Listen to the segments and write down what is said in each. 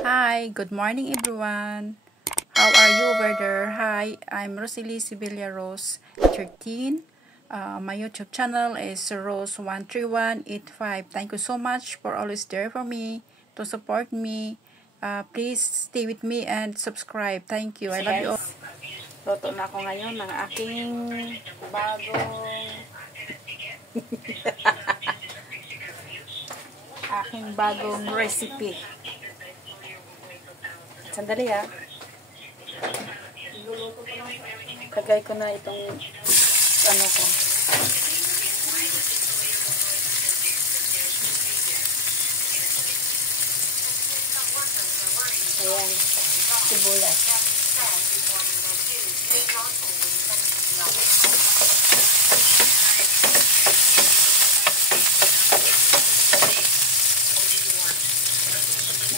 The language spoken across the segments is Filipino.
Hi, good morning everyone. How are you over there? Hi, I'm Rosalie Sibilia Rose 13. My YouTube channel is Rose13185. Thank you so much for always there for me, to support me. Please stay with me and subscribe. Thank you. I love you all. Luto na ako ngayon ng aking bagong recipe. Sandali Kagay ko na itong ano ko. Ayan, sibuyas.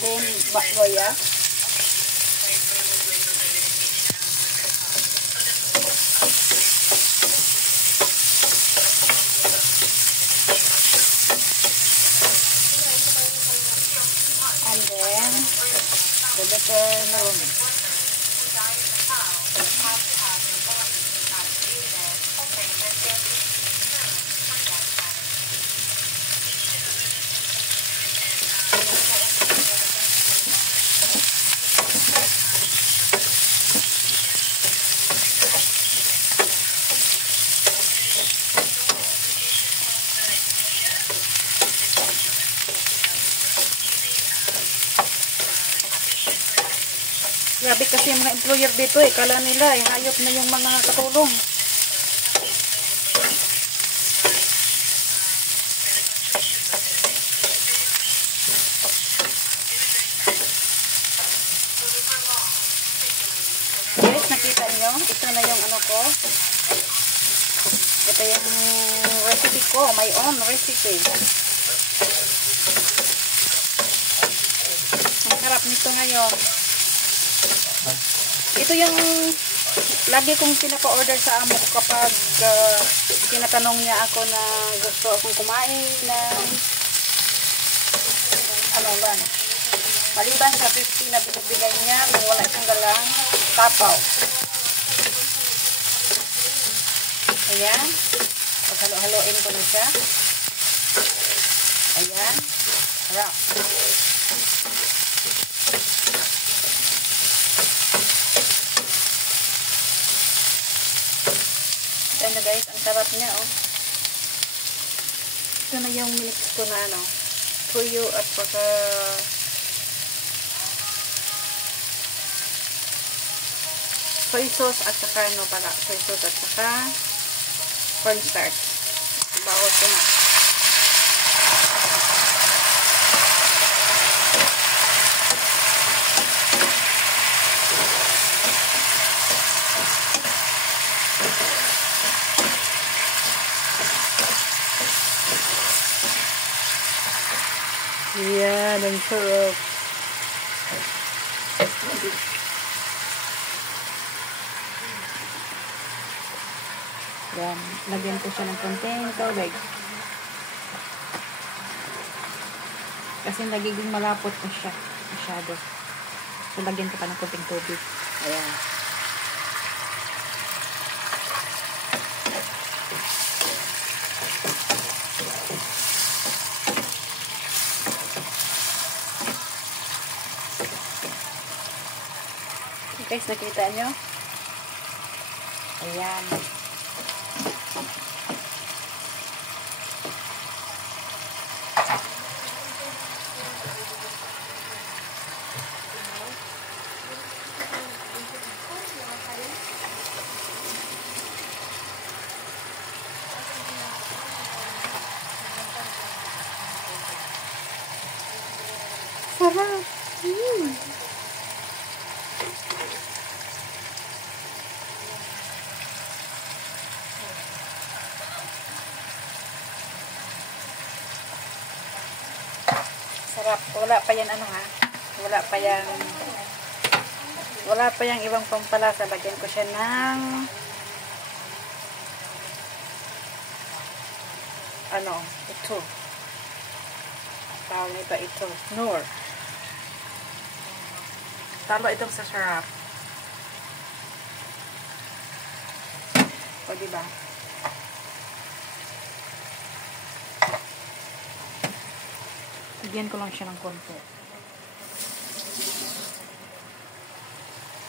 Then, bakloya. And then, the bitter melon. Grabe kasi yung mga employer dito kala nila hayop na yung mga katulong. Guys, nakita nyo? Ito na yung ano ko. Ito yung recipe ko. My own recipe. Ang sarap nito ngayon. Ito yung lagi kong pinapa-order sa amo ko kapag tinatanong niya ako na gusto akong kumain ng ano ba. Maliban sa 50 na binibigay niya, kung wala isang galang tapaw. Ayan. Paghalo-haloin ko na siya. Ayan. Harap. Ayan na guys, ang sarap niya Ito na yung mix ko na tuyo at saka soy sauce at saka soy sauce at saka cornstarch. Bawal ko na. Yan, ang sarap. Yan, lagyan ko siya ng konting tubig. Kasi nagiging malapot na siya. Masyado. So, lagyan ko pa ng konting tubig. Ayan. Guys, nakita nyo? Ayan. Sarap! Sarap. Wala pa yan wala pa yung ibang pampalasa. Lagyan ko siya ng ito. Tawag nito ito. Knorr. Talo itong sa sarap. O, diba? Bigyan ko lang siya ng konti.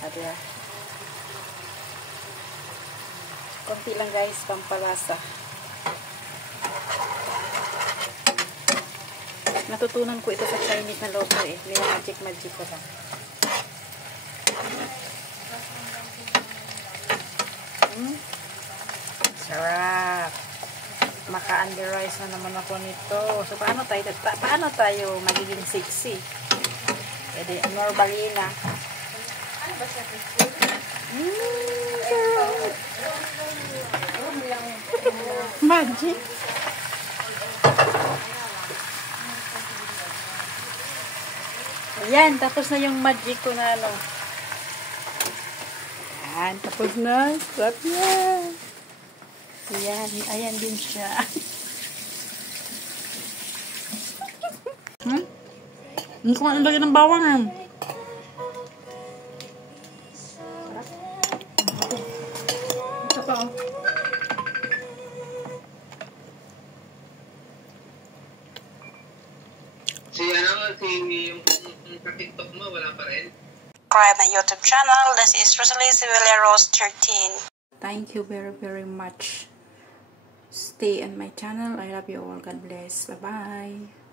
Sabi ya. Konti lang guys, pampalasa. Natutunan ko ito sa Chinese na loto eh. Magic ko lang. Sarap. Maka-under rice na naman ako nito. So, paano tayo magiging sexy? Edi, normalina. Ano ba siya? Magic. Ayan, tapos na yung magic ko na ano. Ayan, tapos na. Sarap yan. Ayan, ayan din siya. Hindi ko lagyan ng bawang yan. Ito pa oh. Yung TikTok mo, wala pa rin? Subscribe my YouTube channel. This is Rosalie Sibilia Rose 13. Thank you very, very much. Stay on my channel. I love you all. God bless. Bye-bye.